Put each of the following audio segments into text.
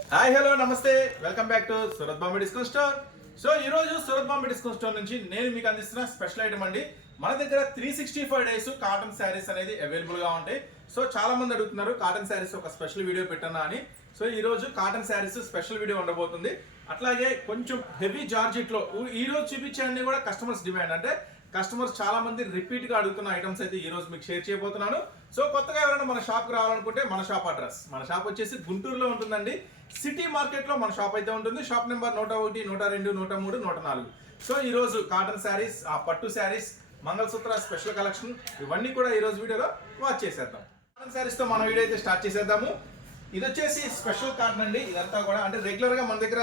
Hi hello నమస్తే welcome back to Surat Bombay discount store. So ఈ రోజు సూరత్ బాంబే డిస్కౌంట్ స్టోర్ నుంచి నేను మీకు అందిస్తున్న స్పెషల్ ఐటమ్ అండి. మన దగ్గర 365 డేస్ కాటన్ శారీస్ అనేది అవైలబుల్ గా ఉంటాయి. సో చాలా మంది అడుగుతున్నారు కాటన్ శారీస్ ఒక స్పెషల్ వీడియో పెట్టన్నా అని. సో ఈ రోజు కాటన్ శారీస్ స్పెషల్ వీడియో ఉండబోతుంది. అట్లాగే కొంచెం హెవీ జార్జెట్ లో ఈ రోజు చూపించే అన్ని కూడా కస్టమర్స్ డిమాండ్, అంటే కస్టమర్స్ చాలా మంది రిపీట్ గా అడుగుతున్న ఐటమ్స్ అయితే ఈ రోజు మీకు షేర్ చేయబోతున్నాను. సో కొత్తగా ఎవరైనా మన షాప్ కి రావాలనుకుంటే మన షాప్ అడ్రస్, మన షాప్ వచ్చేసి గుంటూరులో ఉంటుందండి. సిటీ మార్కెట్ లో మన షాప్ అయితే ఉంటుంది. Shop number 101, 102, 103, 104. సో ఈ రోజు కాటన్ శారీస్, ఆ పట్టు శారీస్, మంగళసూత్ర స్పెషల్ కలెక్షన్ ఇవన్నీ కూడా ఈ రోజు వీడియోలో వాచ్ చేసేద్దాం. కాటన్ శారీస్ తో మన వీడియో అయితే స్టార్ట్ చేసేద్దాము. ఇది వచ్చేసి స్పెషల్ కాటన్ అండి. ఇదంతా కూడా అంటే రెగ్యులర్ గా మన దగ్గర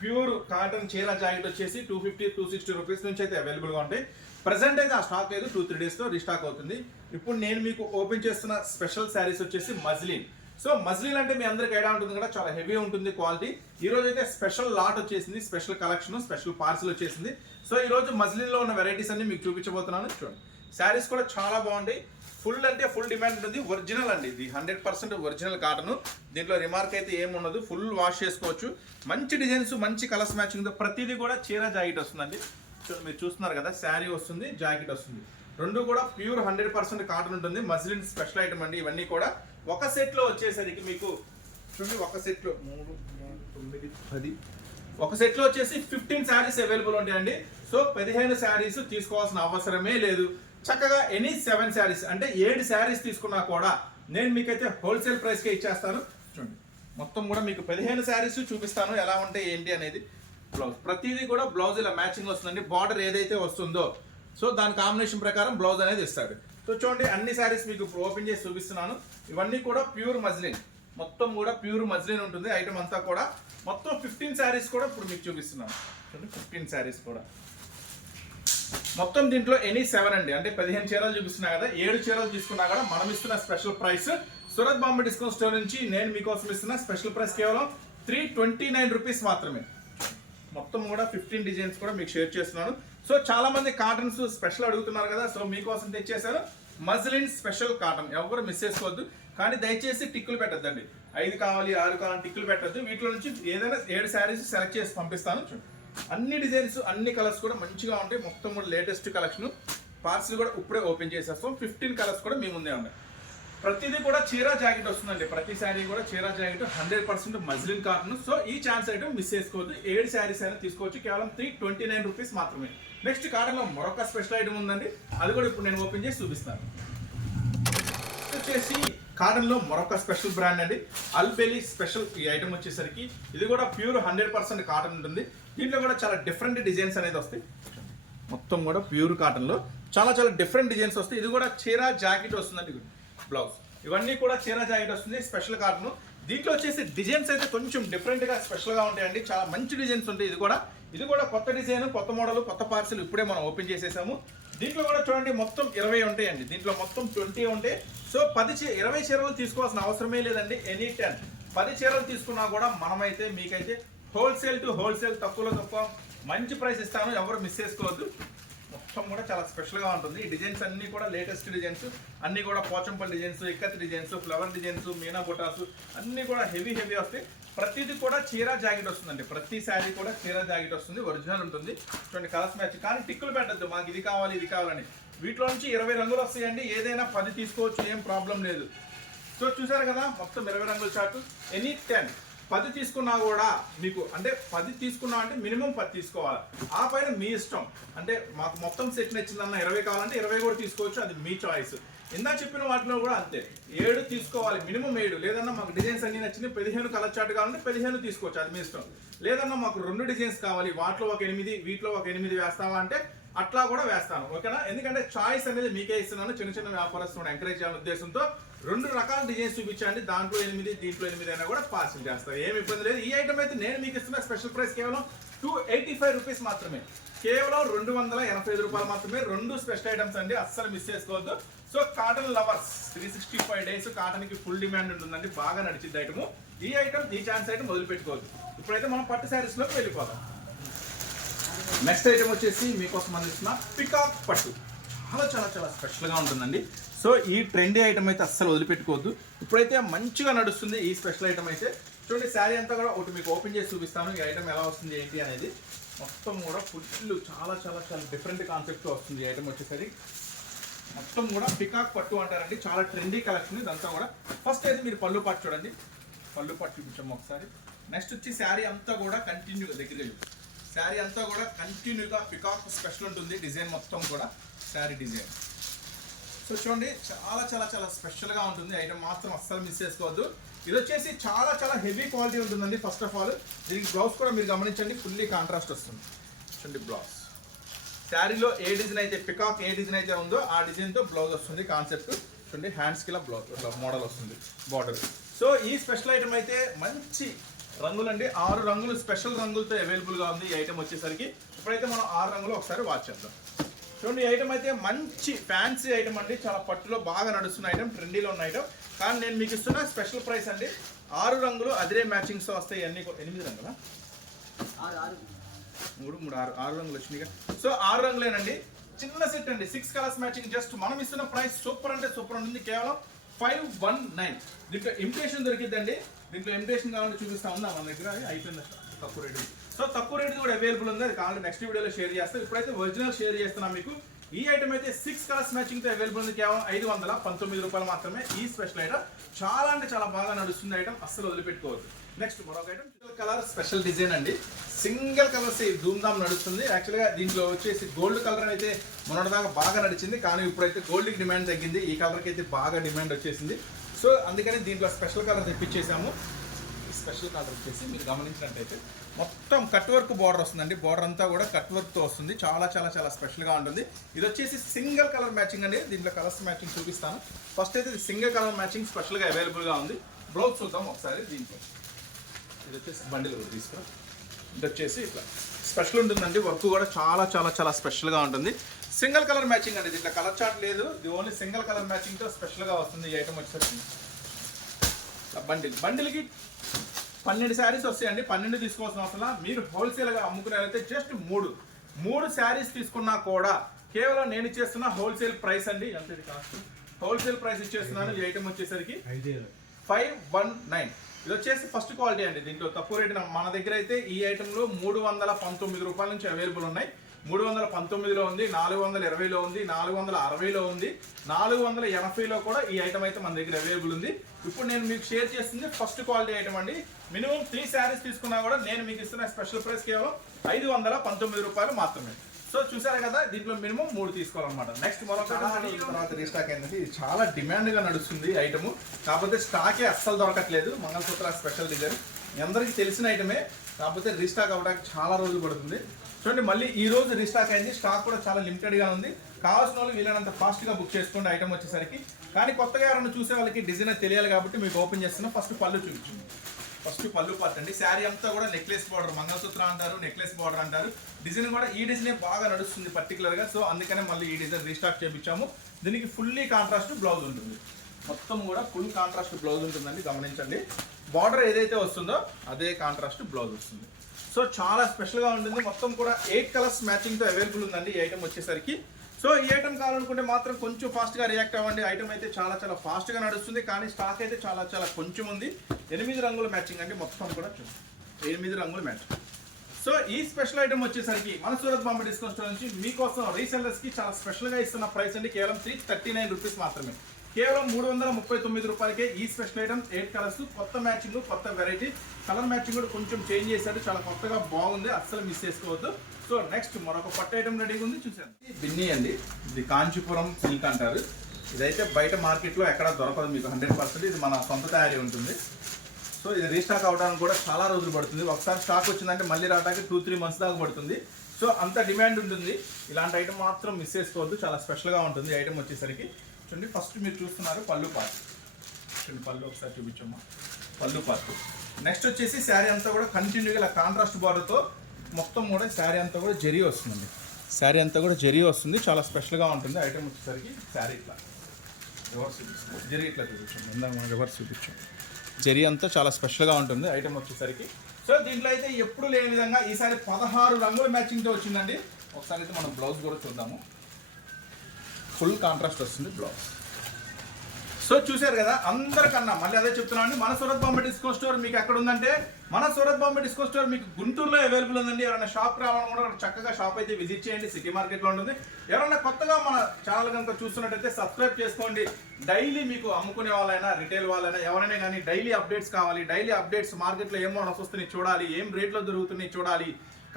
ప్యూర్ కాటన్ చీర జాకెట్ వచ్చేసి 250, 260 రూపీస్ నుంచి అయితే అవైలబుల్ గా ఉంటాయి. ప్రెసెంట్ అయితే ఆ స్టాక్ లేదు, 2-3 డేస్ లో రీస్టాక్ అవుతుంది. ఇప్పుడు నేను మీకు ఓపెన్ చేస్తున్న స్పెషల్ శారీస్ వచ్చేసి మజ్లిన్. సో మజ్లిన్ అంటే మీ అందరికి ఐడియా ఉంటుంది కదా, చాలా హెవీ ఉంటుంది క్వాలిటీ. ఈ రోజు అయితే స్పెషల్ లాట్ వచ్చేసింది, స్పెషల్ కలెక్షన్, స్పెషల్ పార్సల్ వచ్చేసింది. సో ఈ రోజు మజ్లిన్ లో ఉన్న వెరైటీస్ అన్ని మీకు చూపించబోతున్నాను. చూడండి, శారీస్ కూడా చాలా బాగుంటాయి. ఫుల్ అంటే ఫుల్ డిమాండ్ ఉంటుంది. ఒరిజినల్ అండి, ఇది 100% ఒరిజినల్ కాటన్. దీంట్లో రిమార్క్ అయితే ఏముండదు, ఫుల్ వాష్ చేసుకోవచ్చు. మంచి డిజైన్స్, మంచి కలర్స్ మ్యాచింగ్, ప్రతిదీ కూడా చీర జాకెట్ వస్తుందండి. మీరు చూస్తున్నారు కదా, శారీ వస్తుంది, జాకెట్ వస్తుంది, రెండు కూడా ప్యూర్ 100% కాటన్ ఉంటుంది. మజ్లిన్ స్పెషల్ ఐటమ్ అండి. ఇవన్నీ కూడా ఒక సెట్ లో వచ్చేసరికి మీకు చూడండి, ఒక సెట్ లో 3, 9, 10, ఒక సెట్ లో వచ్చేసి 15 శారీస్ అవైలబుల్ ఉంటాయండి. సో 15 శారీస్ తీసుకోవాల్సిన అవసరమే లేదు. చక్కగా ఎనీ 7 శారీస్ అంటే 7 శారీస్ తీసుకున్నా కూడా నేను మీకైతే హోల్సేల్ ప్రైస్ కే ఇచ్చేస్తాను. చూడండి, మొత్తం కూడా మీకు 15 శారీస్ చూపిస్తాను, ఎలా ఉంటాయి ఏంటి అనేది. బ్లౌజ్ ప్రతిదీ కూడా బ్లౌజ్ ఇలా మ్యాచింగ్ వస్తుందండి. బార్డర్ ఏదైతే వస్తుందో సో దాని కాంబినేషన్ ప్రకారం బ్లౌజ్ అనేది ఇస్తాడు. సో చూడండి, అన్ని శారీస్ మీకు ఓపెన్ చేసి చూపిస్తున్నాను. ఇవన్నీ కూడా ప్యూర్ మజ్లిన్, మొత్తం కూడా ప్యూర్ మజ్లిన్ ఉంటుంది ఐటమ్ అంతా కూడా. మొత్తం 15 శారీస్ కూడా ఇప్పుడు మీకు చూపిస్తున్నాను. చూడండి, 15 శారీస్ కూడా మొత్తం. దీంట్లో ఎనీ 7 అండి, అంటే 15 చీరలు చూపిస్తున్నా కదా, 7 చీరలు తీసుకున్నా కూడా మనం ఇస్తున్న special price Surat Bombay discount store నుంచి నేను మీకోసం ఇస్తున్న స్పెషల్ ప్రైస్ కేవలం 329 రూపీస్ మాత్రమే. మొత్తం కూడా 15 డిజైన్స్ కూడా మీకు షేర్ చేస్తున్నాను. సో చాలా మంది కాటన్స్ స్పెషల్ అడుగుతున్నారు కదా, సో మీకోసం తెచ్చేసాను మజ్లిన్ స్పెషల్ కాటన్. ఎవరు మిస్ చేసుకోవద్దు, కానీ దయచేసి టిక్కులు పెట్టద్దండి. 5 కావాలి, 6 కావాలి టిక్కులు పెట్టద్దు. వీటిలో నుంచి ఏదైనా 7 శారీస్ సెలెక్ట్ చేసి పంపిస్తాను. అన్ని డిజైన్స్, అన్ని కలర్స్ కూడా మంచిగా ఉంటాయి. మొత్తం కూడా లేటెస్ట్ కలెక్షన్. పార్సిల్ కూడా ఇప్పుడే ఓపెన్ చేసేస్తాం. 15 కలర్స్ కూడా మీ ముందే ఉన్నాయి. ప్రతిదీ కూడా చీర జాకెట్ వస్తుందండి. ప్రతి శారీ కూడా చీర జాకెట్ 100% మజ్లిన్ కాటన్. సో ఈ ఛాన్స్ ఐటమ్ మిస్ చేసుకోవద్దు. 7 శారీస్ అయినా తీసుకోవచ్చు, కేవలం 329 రూపీస్ మాత్రమే. నెక్స్ట్ కాటన్ లో మరొక స్పెషల్ ఐటమ్ ఉందండి, అది కూడా ఇప్పుడు నేను ఓపెన్ చేసి చూపిస్తాను. వచ్చేసి కాటన్ లో మరొక స్పెషల్ బ్రాండ్ అండి, అల్బెలీ స్పెషల్. ఈ ఐటమ్ వచ్చేసరికి ఇది కూడా ప్యూర్ 100% కాటన్ ఉంటుంది. దీంట్లో కూడా చాలా డిఫరెంట్ డిజైన్స్ అనేది వస్తాయి. మొత్తం కూడా ప్యూర్ కాటన్ లో చాలా చాలా డిఫరెంట్ డిజైన్స్ వస్తాయి. ఇది కూడా చీర జాకెట్ వస్తుందండి, బ్లౌజ్ ఇవన్నీ కూడా చీర జాకెట్ వస్తుంది, స్పెషల్ కాటన్. దీంట్లో వచ్చేసి డిజైన్స్ అయితే కొంచెం డిఫరెంట్ గా స్పెషల్ గా ఉంటాయండి. చాలా మంచి డిజైన్స్ ఉంటాయి. ఇది కూడా కొత్త డిజైన్, కొత్త మోడల్, కొత్త పార్సిల్ ఇప్పుడే మనం ఓపెన్ చేసేసాము. దీంట్లో కూడా చూడండి, మొత్తం 20 ఉంటాయండి. దీంట్లో మొత్తం 20 ఉంటాయి. సో 20 చీరలు తీసుకోవాల్సిన అవసరమే లేదండి. ఎనీ 10 చీరలు తీసుకున్నా కూడా మనమైతే మీకైతే హోల్సేల్ టు హోల్సేల్, తక్కువలో తక్కువ మంచి ప్రైస్ ఇస్తాను. ఎవరు మిస్ చేసుకోవద్దు. మొత్తం కూడా చాలా స్పెషల్ గా ఉంటుంది. ఈ డిజైన్స్ అన్ని కూడా లేటెస్ట్ డిజైన్స్, అన్ని కూడా Pochampally designs, ikat designs, flower designs, మీనా బుటాస్ అన్ని కూడా హెవీ వస్తాయి. ప్రతిదీ కూడా చీర జాకెట్ వస్తుందండి. ప్రతి శారీ కూడా చీర జాకెట్ వస్తుంది, ఒరిజినల్ ఉంటుంది. చూడండి, కలర్స్ మ్యాచ్. కానీ టిక్కులు పెట్టద్దు, మాకు ఇది కావాలి ఇది కావాలని. వీటిలో నుంచి 20 రంగులు వస్తాయండి. ఏదైనా 10 తీసుకోవచ్చు, ఏం ప్రాబ్లం లేదు. సో చూసారు కదా, మొత్తం 20 రంగుల చార్ట్. ఎనీ 10 తీసుకున్నా కూడా మీకు, అంటే 10 తీసుకున్నా అంటే మినిమం 10 తీసుకోవాలి. ఆ పైన మీ ఇష్టం. అంటే మాకు మొత్తం సెట్ నచ్చిందన్న 20 కావాలంటే 20 కూడా తీసుకోవచ్చు, అది మీ చాయిస్. ఇందా చెప్పిన వాటిలో కూడా అంతే, 7 తీసుకోవాలి, మినిమం 7. లేదన్నా మాకు డిజైన్స్ అన్ని నచ్చింది, 15 కలర్ చార్ట్ కావాలంటే 15 తీసుకోవచ్చు, అది మీ ఇష్టం. లేదన్నా మాకు 2 డిజైన్స్ కావాలి, వాటిలో ఒక 8, వీటిలో ఒక 8 వేస్తావా అంటే అట్లా కూడా వేస్తాను, ఓకేనా? ఎందుకంటే చాయిస్ అనేది మీకే ఇస్తున్నాను. చిన్న వ్యాపారస్తులను ఎంకరేజ్ చేయాలనే ఉద్దేశంతో 2 రకాల డిజైన్స్ చూపించండి. దాంట్లో 8, దీంట్లో 8 అయినా కూడా పార్సిల్ చేస్తారు, ఏమి ఇబ్బంది లేదు. ఈ ఐటమ్ అయితే నేను మీకు ఇస్తున్న స్పెషల్ ప్రైస్ కేవలం 285 రూపీస్ మాత్రమే. కేవలం 285 రూపాయలు మాత్రమే. 2 స్పెషల్ ఐటమ్స్ అండి, అస్సలు మిస్ చేసుకోవద్దు. So cotton lovers, 365 days cotton కి ఫుల్ డిమాండ్ ఉంటుందండి. బాగా నడిచింది ఐటమ్. ఈ ఛాన్స్ ఐటమ్ వదిలిపెట్టుకోవద్దు. ఇప్పుడైతే మనం పట్టు శారీస్ లోకి వెళ్ళిపోదాం. నెక్స్ట్ ఐటమ్ వచ్చేసి మీకోసం అందిస్తున్న పికాక్ పట్టు. చాలా స్పెషల్ గా ఉంటుందండి. సో ఈ ట్రెండీ ఐటమ్ అయితే అస్సలు వదిలిపెట్టుకోవద్దు. ఇప్పుడైతే మంచిగా నడుస్తుంది ఈ స్పెషల్ ఐటమ్ అయితే. చూడండి శారీ అంతా కూడా ఒకటి మీకు ఓపెన్ చేసి చూపిస్తాను ఈ ఐటమ్ ఎలా వస్తుంది ఏంటి అనేది. మొత్తం కూడా ఫుల్ చాలా చాలా చాలా డిఫరెంట్ కాన్సెప్ట్ వస్తుంది ఈ ఐటమ్ వచ్చేసరికి. మొత్తం కూడా పికాక్ పట్టు అంటారండి, చాలా ట్రెండీ కలెక్షన్ ఇదంతా కూడా. ఫస్ట్ అయితే మీరు పళ్ళు పట్టు చూడండి, పళ్ళు పట్టు చూపించాము ఒకసారి. నెక్స్ట్ వచ్చి శారీ అంతా కూడా కంటిన్యూగా దగ్గరగా శారీ అంతా కూడా కంటిన్యూగా పికాక్ స్పెషల్ ఉంటుంది డిజైన్ మొత్తం కూడా శారీ డిజైన్. సో చూడండి చాలా చాలా చాలా స్పెషల్గా ఉంటుంది ఐటమ్, మాత్రం అస్సలు మిస్ చేసుకోవద్దు. ఇది వచ్చేసి చాలా చాలా హెవీ క్వాలిటీ ఉంటుందండి. ఫస్ట్ ఆఫ్ ఆల్ దీనికి బ్లౌజ్ కూడా మీరు గమనించండి, ఫుల్లీ కాంట్రాస్ట్ వస్తుంది. చూడండి బ్లౌజ్ శారీలో ఏ డిజైన్ అయితే పికాక్ ఏ డిజైన్ అయితే ఉందో ఆ డిజైన్తో బ్లౌజ్ వస్తుంది. కాన్సెప్ట్ చూడండి, హ్యాండ్స్కి ఇలా బ్లౌజ్ ఇట్లా మోడల్ వస్తుంది బార్డర్. సో ఈ స్పెషల్ ఐటమ్ అయితే మంచి రంగులు అండి, 6 రంగులు స్పెషల్ రంగులతో అవైలబుల్గా ఉంది ఈ ఐటమ్ వచ్చేసరికి. ఇప్పుడైతే మనం 6 రంగులు ఒకసారి వాచ్ చేద్దాం. చూడండి ఈ ఐటమ్ అయితే మంచి ఫ్యాన్సీ ఐటమ్ అండి, చాలా పట్టులో బాగా నడుస్తున్న ఐటమ్, ట్రెండీలో ఉన్న ఐటమ్. కానీ నేను మీకు ఇస్తున్న స్పెషల్ ప్రైస్ అండి. 6 రంగులు అదిరే మ్యాచింగ్స్ వస్తాయి. అన్ని 8 రంగులా 3 3 6 రంగులు వచ్చినాయిగా. సో 6 రంగులేనండి, చిన్న సెట్ అండి, 6 కలర్స్ మ్యాచింగ్. జస్ట్ మనం ఇస్తున్న ప్రైస్ సూపర్ అంటే సూపర్ ఉంటుంది, కేవలం 519. దీంట్లో ఇమిటేషన్ దొరికిద్దండి. దీంట్లో ఇమిటేషన్ కావాలంటే చూపిస్తా ఉందా మన దగ్గర, అయిపోయింది తక్కువ రేటు. సో తక్కువ రేటు కూడా అవైలబుల్ ఉంది, అది కావాలంటే నెక్స్ట్ వీడియోలో షేర్ చేస్తాం. ఇప్పుడైతే ఒరిజినల్ షేర్ చేస్తున్నాం మీకు. ఈ ఐటమ్ అయితే 6 కలర్స్ మ్యాచింగ్తో అవైలబుల్ ఉంది, కేవలం 519 రూపాయలు మాత్రమే. ఈ స్పెషల్ ఐటమ్ చాలా అంటే చాలా బాగా నడుస్తుంది ఐటమ్, అస్సలు వదిలిపెట్టుకోవద్దు. నెక్స్ట్ మరొక item single colour special design అండి, సింగిల్ కలర్స్ ధూమ్ ధామ్ నడుస్తుంది. యాక్చువల్గా దీంట్లో వచ్చేసి గోల్డ్ కలర్ అయితే మొన్నటిదాకా బాగా నడిచింది, కానీ ఇప్పుడైతే గోల్డ్కి డిమాండ్ తగ్గింది, ఈ కలర్కి అయితే బాగా డిమాండ్ వచ్చేసింది. సో అందుకని దీంట్లో స్పెషల్ కలర్ తెప్పించేసాము. స్పెషల్ కలర్ వచ్చేసి మీరు గమనించినట్టయితే మొత్తం కట్ వర్క్ బార్డర్ వస్తుందండి, బార్డర్ అంతా కూడా కట్ వర్క్తో వస్తుంది, చాలా చాలా చాలా స్పెషల్గా ఉంటుంది. ఇది వచ్చేసి సింగిల్ కలర్ మ్యాచింగ్ అండి, దీంట్లో కలర్స్ మ్యాచింగ్ చూపిస్తాను. ఫస్ట్ అయితే ఇది సింగిల్ కలర్ మ్యాచింగ్ స్పెషల్గా అవైలబుల్గా ఉంది. బ్లౌజ్ చూద్దాం ఒకసారి. దీంట్లో ఇది వచ్చేసి బండిల్ తీసుకురా, ఇది వచ్చేసి ఇట్లా స్పెషల్ ఉంటుందండి, వర్క్ కూడా చాలా చాలా చాలా స్పెషల్గా ఉంటుంది. సింగిల్ కలర్ మ్యాచింగ్ అండి, దీంట్లో కలర్ చార్ట్ లేదు, ఇది ఓన్లీ సింగిల్ కలర్ మ్యాచింగ్తో స్పెషల్గా వస్తుంది ఈ ఐటమ్ వచ్చేసరికి. బండిల్కి 12 శారీస్ వస్తాయండి, 12 తీసుకోవాల్సిన అవసరం. మీరు హోల్సేల్గా అమ్ముకునేదైతే జస్ట్ 3 శారీస్ తీసుకున్నా కూడా కేవలం నేను ఇచ్చేస్తున్న హోల్సేల్ ప్రైస్ అండి. ఎంత ఇది కాస్ట్, హోల్సేల్ ప్రైస్ ఇచ్చేస్తున్నాను. ఈ ఐటమ్ వచ్చేసరికి 519. ఇది వచ్చేసి ఫస్ట్ క్వాలిటీ అండి, దీంట్లో తక్కువ రేటు. మన దగ్గర అయితే ఈ ఐటెంలో 319 రూపాయల నుంచి అవైలబుల్ ఉన్నాయి. 319లో ఉంది, 420లో ఉంది, 460లో ఉంది, 480లో కూడా ఈ ఐటమ్ అయితే మన దగ్గర అవైలబుల్ ఉంది. ఇప్పుడు నేను మీకు షేర్ చేస్తుంది ఫస్ట్ క్వాలిటీ ఐటమ్ అండి. మినిమం 3 శారీస్ తీసుకున్నా కూడా నేను మీకు ఇస్తున్న స్పెషల్ ప్రైస్ కేవలం 519 రూపాయలు మాత్రమే. సో చూసారు కదా, దీంట్లో మినిమం 3 తీసుకోవాలన్నమాట. నెక్స్ట్ మరొక తర్వాత రీస్టాక్ అయిందండి, ఇది చాలా డిమాండ్గా నడుస్తుంది ఐటమ్, కాకపోతే స్టాకే అస్సలు దొరకట్లేదు. మంగళసూత్ర స్పెషల్ డిజైన్ మీ అందరికీ తెలిసిన ఐటమే, కాకపోతే రీస్టాక్ అవ్వడానికి చాలా రోజులు పడుతుంది. చూడండి మళ్ళీ ఈ రోజు రీస్టాక్ అయింది, స్టాక్ కూడా చాలా లిమిటెడ్గా ఉంది. కావాల్సిన వాళ్ళు వీలైనంత ఫాస్ట్గా బుక్ చేసుకోండి ఐటమ్ వచ్చేసరికి. కానీ కొత్తగా ఎవరైనా చూసే వాళ్ళకి డిజైన్ తెలియాలి కాబట్టి మీకు ఓపెన్ చేస్తున్నా. ఫస్ట్ పళ్ళు చూపించింది, ఫస్ట్ పళ్ళు పార్ట్ అండి. శారీ అంతా కూడా నెక్లెస్ బార్డర్, మంగళసూత్ర అంటారు, నెక్లెస్ బార్డర్ అంటారు. డిజైన్ కూడా ఈ డిజైన్ బాగా నడుస్తుంది పర్టికులర్గా. సో అందుకనే మళ్ళీ ఈ డిజైన్ రీస్టాక్ చేయించాము. దీనికి ఫుల్లీ కాంట్రాస్ట్ బ్లౌజ్ ఉంటుంది, మొత్తం కూడా ఫుల్ కాంట్రాస్ట్ బ్లౌజ్ ఉంటుందండి, గమనించండి. బార్డర్ ఏదైతే వస్తుందో అదే కాంట్రాస్ట్ బ్లౌజ్ వస్తుంది. సో చాలా స్పెషల్గా ఉంటుంది. మొత్తం కూడా 8 కలర్స్ మ్యాచింగ్తో అవైలబుల్ ఉందండి ఈ ఐటమ్ వచ్చేసరికి. సో ఈ ఐటమ్ కావాలనుకుంటే మాత్రం కొంచెం ఫాస్ట్గా రియాక్ట్ అవ్వండి. ఐటమ్ అయితే చాలా చాలా ఫాస్ట్గా నడుస్తుంది, కానీ స్టాక్ అయితే చాలా చాలా కొంచెం ఉంది. 8 రంగుల మ్యాచింగ్ అండి, మొత్తం కూడా 8 రంగుల మ్యాచింగ్. సో ఈ స్పెషల్ ఐటమ్ వచ్చేసరికి మన సూరత్ బాంబే డిస్కౌంట్ స్టోర్ నుంచి మీకోసం రీసెల్లర్స్కి చాలా స్పెషల్గా ఇస్తున్న ప్రైస్ అండి, కేవలం 339 రూపీస్ మాత్రమే. కేవలం 339 రూపాయలకే ఈ స్పెషల్ ఐటమ్. 8 కలర్స్, కొత్త మ్యాచింగ్, కొత్త వెరైటీ. కలర్ మ్యాచింగ్ కూడా కొంచెం చేంజ్ చేశారు, చాలా కొత్తగా బాగుంది, అస్సలు మిస్ చేసుకోవద్దు. సో నెక్స్ట్ మరొక పట్టు ఐటమ్ రెడీగా ఉంది, చూసాను. బిన్నీ అండి, ఇది కాంచీపురం సిల్క్ అంటారు. ఇదైతే బయట మార్కెట్లో ఎక్కడ దొరకదు మీకు 100%. ఇది మన సొంత తయారీ ఉంటుంది. సో ఇది రీస్టాక్ అవడానికి కూడా చాలా రోజులు పడుతుంది. ఒకసారి స్టాక్ వచ్చిందంటే మళ్ళీ రావడానికి 2-3 మంత్స్ దాకా పడుతుంది. సో అంత డిమాండ్ ఉంటుంది. ఇలాంటి ఐటమ్ మాత్రం మిస్ చేసుకోవద్దు, చాలా స్పెషల్గా ఉంటుంది ఐటమ్ వచ్చేసరికి. చూడండి ఫస్ట్ మీరు చూస్తున్నారు పళ్ళు పార్ట్. చూడండి పళ్ళు ఒకసారి చూపించమ్మా, పళ్ళు పార్ట్. నెక్స్ట్ వచ్చేసి శారీ అంతా కూడా కంటిన్యూగా ఇలా కాంట్రాస్ట్ బార్డర్తో మొత్తం కూడా శారీ అంతా కూడా జరీ వస్తుందండి. శారీ అంతా కూడా జరీ వస్తుంది, చాలా స్పెషల్గా ఉంటుంది ఐటమ్ వచ్చేసరికి. శారీ ఇట్లా రివర్స్ చూపిస్తుంది, జరీ ఇట్లా చూపించండి, ఇందాక మనం రివర్స్ చూపించాం. జరీ అంతా చాలా స్పెషల్గా ఉంటుంది ఐటమ్ వచ్చేసరికి. సో దీంట్లో అయితే ఎప్పుడు లేని విధంగా ఈసారి 16 రంగుల మ్యాచింగ్తో వచ్చిందండి. ఒకసారి అయితే మనం బ్లౌజ్ కూడా చూద్దాము. ఫుల్ కాంట్రాస్ట్ వస్తుంది బ్లౌజ్. సో చూశారు కదా, అందరికన్నా మళ్ళీ అదే చెప్తున్నాను అండి, మన సూరత్ బాంబే డిస్కౌంట్ స్టోర్ మీకు ఎక్కడ ఉందంటే మన సూరత్ బాంబే డిస్కౌంట్ స్టోర్ మీకు గుంటూరులో అవైలబుల్ ఉందండి. ఎవరైనా షాప్ రావాలని కూడా చక్కగా షాప్ అయితే విజిట్ చేయండి, సిటీ మార్కెట్లో ఉంటుంది. ఎవరైనా కొత్తగా మన ఛానల్ కనుక చూస్తున్నట్టయితే సబ్స్క్రైబ్ చేసుకోండి. డైలీ మీకు అమ్ముకునే వాళ్ళైనా రిటైల్ వాళ్ళైనా ఎవరైనా కానీ డైలీ అప్డేట్స్ కావాలి, డైలీ అప్డేట్స్ మార్కెట్లో ఏం మోడల్స్ వస్తున్నాయి చూడాలి, ఏం రేట్లో దొరుకుతున్నాయి చూడాలి,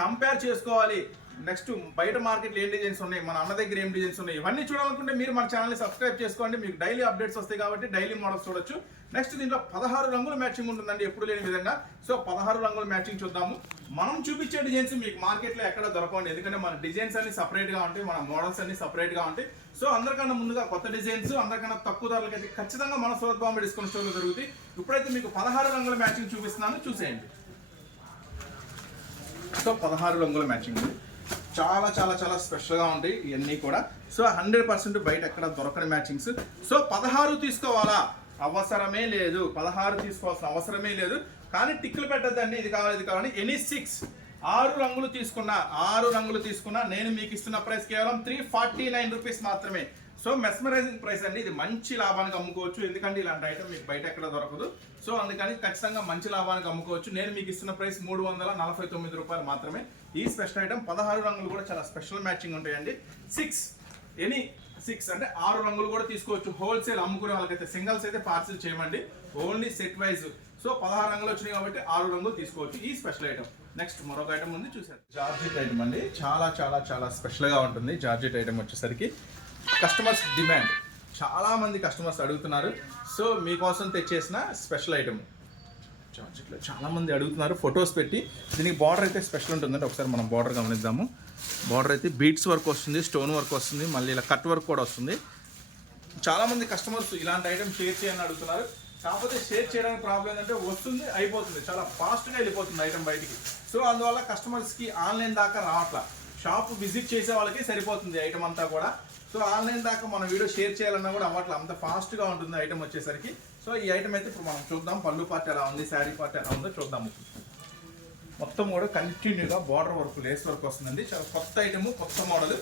కంపేర్ చేసుకోవాలి. నెక్స్ట్ బయట మార్కెట్లో ఏం డిజైన్స్ ఉన్నాయి, మన అన్న దగ్గర ఏం డిజైన్స్ ఉన్నాయి, ఇవన్నీ చూడాలనుకుంటే మీరు మన ఛానల్ని సబ్స్క్రైబ్ చేసుకోండి. మీకు డైలీ అప్డేట్స్ వస్తాయి కాబట్టి డైలీ మోడల్స్ చూడొచ్చు. నెక్స్ట్ దీంట్లో 16 రంగుల మ్యాచింగ్ ఉంటుందండి, ఎప్పుడు లేని విధంగా. సో 16 రంగుల మ్యాచింగ్ చూద్దాము. మనం చూపించే డిజైన్స్ మీకు మార్కెట్లో ఎక్కడ దొరకండి, ఎందుకంటే మన డిజైన్స్ అన్ని సపరేట్గా ఉంటాయి, మన మోడల్స్ అన్ని సపరేట్గా ఉంటాయి. సో అందరికన్నా ముందుగా కొత్త డిజైన్స్ అందరికన్నా తక్కువ ధరలకి అయితే ఖచ్చితంగా మన సూరత్ బాంబే డిస్కౌంట్ స్టోర్లో దొరుకుతాయి. ఇప్పుడైతే మీకు 16 రంగుల మ్యాచింగ్ చూపిస్తున్నాను, చూసేయండి. సో 16 రంగుల మ్యాచింగ్ చాలా చాలా చాలా స్పెషల్గా ఉంటాయి ఇవన్నీ కూడా. సో 100% బయట ఎక్కడ దొరకని మ్యాచింగ్స్. సో 16 తీసుకోవాలా అవసరమే లేదు, 16 తీసుకోవాల్సిన అవసరమే లేదు. కానీ టిక్కులు పెట్టద్దండి, ఇది కావాలి ఇది కావాలి. ఎనీ 6 రంగులు తీసుకున్నా నేను మీకు ఇస్తున్న ప్రైస్ కేవలం 349 రూపీస్ మాత్రమే. సో మెస్మరైజింగ్ ప్రైస్ అండి, ఇది మంచి లాభానికి అమ్ముకోవచ్చు, ఎందుకంటే ఇలాంటి ఐటమ్ మీకు బయట ఎక్కడ దొరకదు. సో అందుకని ఖచ్చితంగా మంచి లాభానికి అమ్ముకోవచ్చు. నేను మీకు ఇస్తున్న ప్రైస్ 349 రూపాయలు మాత్రమే. ఈ స్పెషల్ ఐటమ్ 16 రంగులు కూడా చాలా స్పెషల్ మ్యాచింగ్ ఉంటాయండి. 6 అంటే 6 రంగులు కూడా తీసుకోవచ్చు. హోల్సేల్ అమ్ముకునే వాళ్ళకైతే, సింగల్స్ అయితే పార్సిల్ చేయమండి, ఓన్లీ సెట్ వైజ్. సో 16 రంగులు వచ్చినాయి కాబట్టి 6 రంగులు తీసుకోవచ్చు ఈ స్పెషల్ ఐటమ్. నెక్స్ట్ మరొక ఐటమ్ ఉంది, చూసారు, జార్జెట్ ఐటమ్ అండి. చాలా చాలా చాలా స్పెషల్గా ఉంటుంది జార్జెట్ ఐటమ్ వచ్చేసరికి. కస్టమర్స్ డిమాండ్, చాలా మంది కస్టమర్స్ అడుగుతున్నారు. సో మీకోసం తెచ్చేసిన స్పెషల్ ఐటమ్ జార్జెట్లో చాలా మంది అడుగుతున్నారు, ఫొటోస్ పెట్టి. దీనికి బార్డర్ అయితే స్పెషల్ ఉంటుందండి, ఒకసారి మనం బార్డర్ గమనిద్దాము. బార్డర్ అయితే బీట్స్ వర్క్ వస్తుంది, స్టోన్ వర్క్ వస్తుంది, మళ్ళీ ఇలా కట్ వర్క్ కూడా వస్తుంది. చాలా మంది కస్టమర్స్ ఇలాంటి ఐటమ్ షేర్ చేయని అడుగుతున్నారు. కాకపోతే షేర్ చేయడానికి ప్రాబ్లం ఏంటంటే వస్తుంది అయిపోతుంది, చాలా ఫాస్ట్గా వెళ్ళిపోతుంది ఐటమ్ బయటికి. సో అందువల్ల కస్టమర్స్కి ఆన్లైన్ దాకా రావట్లా, షాప్ విజిట్ చేసే వాళ్ళకి సరిపోతుంది ఐటమ్ అంతా కూడా. సో ఆన్లైన్ దాకా మన వీడియో షేర్ చేయాలన్నా కూడా అవ్వట్లా, అంత ఫాస్ట్గా ఉంటుంది ఐటమ్ వచ్చేసరికి. సో ఈ ఐటమ్ అయితే ఇప్పుడు మనం చూద్దాం, పళ్ళు పార్ట్ ఎలా ఉంది, శారీ పార్ట్ ఎలా ఉందో చూద్దాము. మొత్తం కూడా కంటిన్యూగా బార్డర్ వర్క్, లేస్ వర్క్ వస్తుందండి. చాలా కొత్త ఐటమ్, కొత్త మోడల్.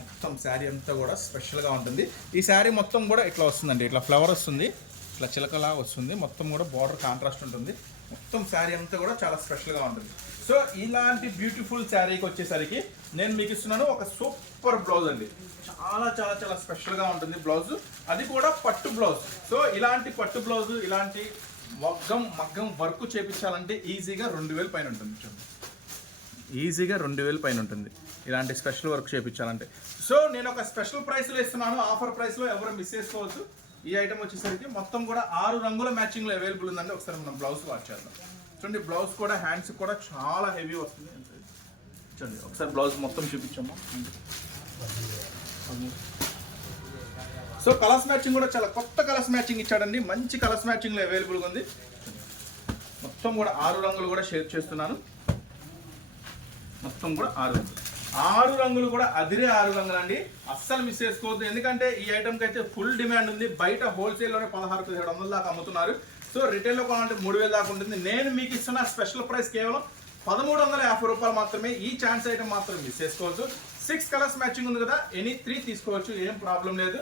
మొత్తం శారీ అంతా కూడా స్పెషల్గా ఉంటుంది. ఈ శారీ మొత్తం కూడా ఇట్లా వస్తుందండి, ఇట్లా ఫ్లవర్ వస్తుంది, ఇట్లా చిలకలా వస్తుంది. మొత్తం కూడా బార్డర్ కాంట్రాస్ట్ ఉంటుంది. మొత్తం శారీ అంతా కూడా చాలా స్పెషల్గా ఉంటుంది. సో ఇలాంటి బ్యూటిఫుల్ శారీకి వచ్చేసరికి నేను మీకు ఇస్తున్నాను ఒక సూపర్ బ్లౌజ్ అండి. చాలా చాలా చాలా స్పెషల్గా ఉంటుంది బ్లౌజ్, అది కూడా పట్టు బ్లౌజ్. సో ఇలాంటి పట్టు బ్లౌజ్, ఇలాంటి మగ్గం వర్క్ చేయించాలంటే ఈజీగా 2000 పైన ఉంటుంది. చూడండి, ఈజీగా 2000 పైన ఉంటుంది ఇలాంటి స్పెషల్ వర్క్ చేయించాలంటే. సో నేను ఒక స్పెషల్ ప్రైస్లో ఇస్తున్నాను, ఆఫర్ ప్రైస్లో, ఎవరు మిస్ చేసుకోవచ్చు. ఈ ఐటమ్ వచ్చేసరికి మొత్తం కూడా 6 రంగుల మ్యాచింగ్లో అవైలబుల్ ఉందండి. ఒకసారి మనం బ్లౌజ్ వాచ్ చేద్దాం. చూడండి, బ్లౌజ్ కూడా హ్యాండ్స్ కూడా చాలా హెవీ వస్తుంది. చూడండి ఒకసారి బ్లౌజ్ మొత్తం చూపించాము. సో కలర్స్ మ్యాచింగ్ కూడా చాలా కొత్త కలర్స్ మ్యాచింగ్ ఇచ్చాడండి, మంచి కలర్స్ మ్యాచింగ్లో అవైలబుల్గా ఉంది. మొత్తం కూడా 6 రంగులు కూడా షేర్ చేస్తున్నాను. మొత్తం కూడా 6 రంగులు కూడా అదిరే 6 రంగులు అండి, అస్సలు మిస్ చేసుకోవద్దు. ఎందుకంటే ఈ ఐటమ్కి అయితే ఫుల్ డిమాండ్ ఉంది. బయట హోల్సేల్లోనే 1600-1700 దాకా అమ్ముతున్నారు. సో రిటైల్లో కావాలంటే 3000 దాకా ఉంటుంది. నేను మీకు ఇస్తున్న స్పెషల్ ప్రైస్ కేవలం 1350 రూపాయలు మాత్రమే. ఈ ఛాన్స్ ఐటమ్ మాత్రం మిస్ చేసుకోవచ్చు. 6 కలర్స్ మ్యాచింగ్ ఉంది కదా, ఎనీ 3 తీసుకోవచ్చు, ఏం ప్రాబ్లం లేదు.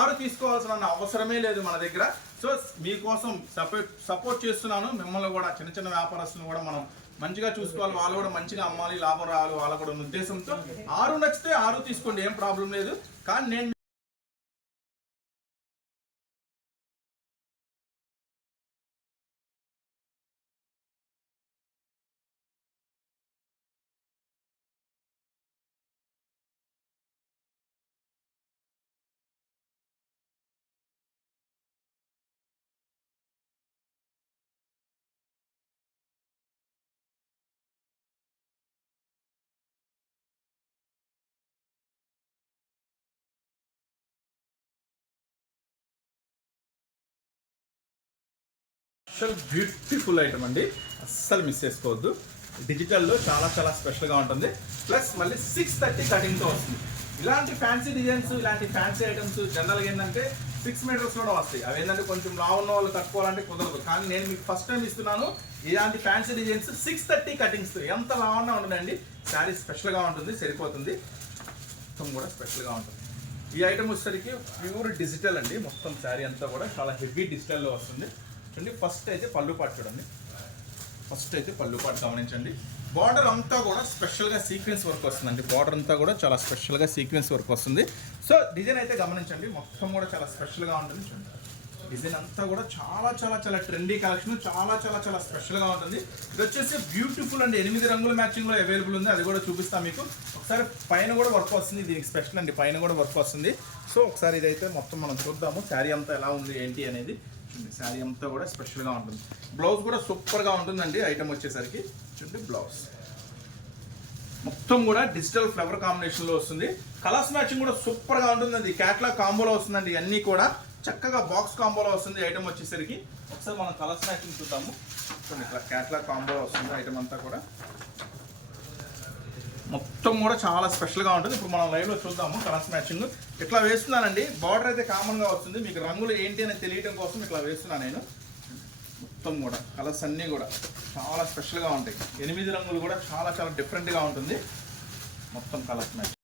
6 తీసుకోవాల్సిన అవసరమే లేదు మన దగ్గర. సో మీకోసం సపోర్ట్ చేస్తున్నాను మిమ్మల్ని కూడా, చిన్న చిన్న వ్యాపారస్తులను కూడా మనం మంచిగా చూసుకోవాలి, వాళ్ళు కూడా మంచిగా అమ్మాలి, లాభం రావాలి వాళ్ళ కూడా ఉద్దేశంతో 6 నచ్చితే 6 తీసుకోండి, ఏం ప్రాబ్లం లేదు. కానీ నేను బ్యూటిఫుల్ ఐటమ్ అండి, అస్సలు మిస్ చేసుకోవద్దు. డిజిటల్లో చాలా చాలా స్పెషల్గా ఉంటుంది. ప్లస్ మళ్ళీ 630 కటింగ్తో వస్తుంది. ఇలాంటి ఫ్యాన్సీ డిజైన్స్, ఇలాంటి ఫ్యాన్సీ ఐటమ్స్ జనరల్గా ఏంటంటే 6 మీటర్స్లోనే వస్తాయి. అవి ఏంటంటే కొంచెం లావు ఉన్న వాళ్ళు కట్టుకోవాలంటే కుదరదు. కానీ నేను మీకు ఫస్ట్ టైం ఇస్తున్నాను ఇలాంటి ఫ్యాన్సీ డిజైన్స్ 630 కటింగ్స్. ఎంత లావున్నా ఉంటుందండి, శారీ స్పెషల్గా ఉంటుంది, సరిపోతుంది. మొత్తం కూడా స్పెషల్గా ఉంటుంది. ఈ ఐటమ్ వచ్చేసరికి ప్యూర్ డిజిటల్ అండి. మొత్తం శారీ అంతా కూడా చాలా హెవీ డిజిటల్లో వస్తుంది. చూడండి ఫస్ట్ అయితే పళ్ళు పాటు చూడండి. ఫస్ట్ అయితే పళ్ళు పాటు గమనించండి. బార్డర్ అంతా కూడా స్పెషల్గా సీక్వెన్స్ వర్క్ వస్తుందండి. బార్డర్ అంతా కూడా చాలా స్పెషల్గా సీక్వెన్స్ వర్క్ వస్తుంది. సో డిజైన్ అయితే గమనించండి, మొత్తం కూడా చాలా స్పెషల్గా ఉంటుంది. చూడండి డిజైన్ అంతా కూడా చాలా చాలా చాలా ట్రెండీ కలెక్షన్, చాలా చాలా చాలా స్పెషల్గా ఉంటుంది. ఇది వచ్చేసి బ్యూటిఫుల్ అండి. 8 రంగుల మ్యాచింగ్లో అవైలబుల్ ఉంది. అది కూడా చూపిస్తాను మీకు. ఒకసారి పైన కూడా వర్క్ వస్తుంది. దీనికి స్పెషల్ అండి, పైన కూడా వర్క్ వస్తుంది. సో ఒకసారి ఇదైతే మొత్తం మనం చూద్దాము శారీ అంతా ఎలా ఉంది ఏంటి అనేది. చూడండి శారీ అంతా కూడా స్పెషల్గా ఉంటుంది. బ్లౌజ్ కూడా సూపర్గా ఉంటుందండి. ఐటమ్ వచ్చేసరికి చూడండి బ్లౌజ్ మొత్తం కూడా డిజిటల్ ఫ్లవర్ కాంబినేషన్లో వస్తుంది. కలర్స్ మ్యాచింగ్ కూడా సూపర్గా ఉంటుందండి. క్యాట్లాగ్ కాంబోలో వస్తుందండి. అన్నీ కూడా చక్కగా బాక్స్ కాంబోలో వస్తుంది ఐటమ్ వచ్చేసరికి. ఒకసారి మనం కలర్స్ మ్యాచింగ్ చూద్దాము. చూడండి ఇట్లా క్యాట్లాగ్ కాంబోలో వస్తుంది ఐటమ్ అంతా కూడా. మొత్తం కూడా చాలా స్పెషల్గా ఉంటుంది. ఇప్పుడు మనం లైవ్లో చూద్దాము కలర్స్ మ్యాచింగ్. ఇట్లా వేస్తున్నానండి. బార్డర్ అయితే కామన్గా వస్తుంది. మీకు రంగులు ఏంటి అని తెలియడం కోసం ఇట్లా వేస్తున్నాను నేను. మొత్తం కూడా కలర్స్ అన్నీ కూడా చాలా స్పెషల్గా ఉంటాయి. 8 రంగులు కూడా చాలా చాలా డిఫరెంట్గా ఉంటుంది మొత్తం కలర్స్ మ్యాచ్.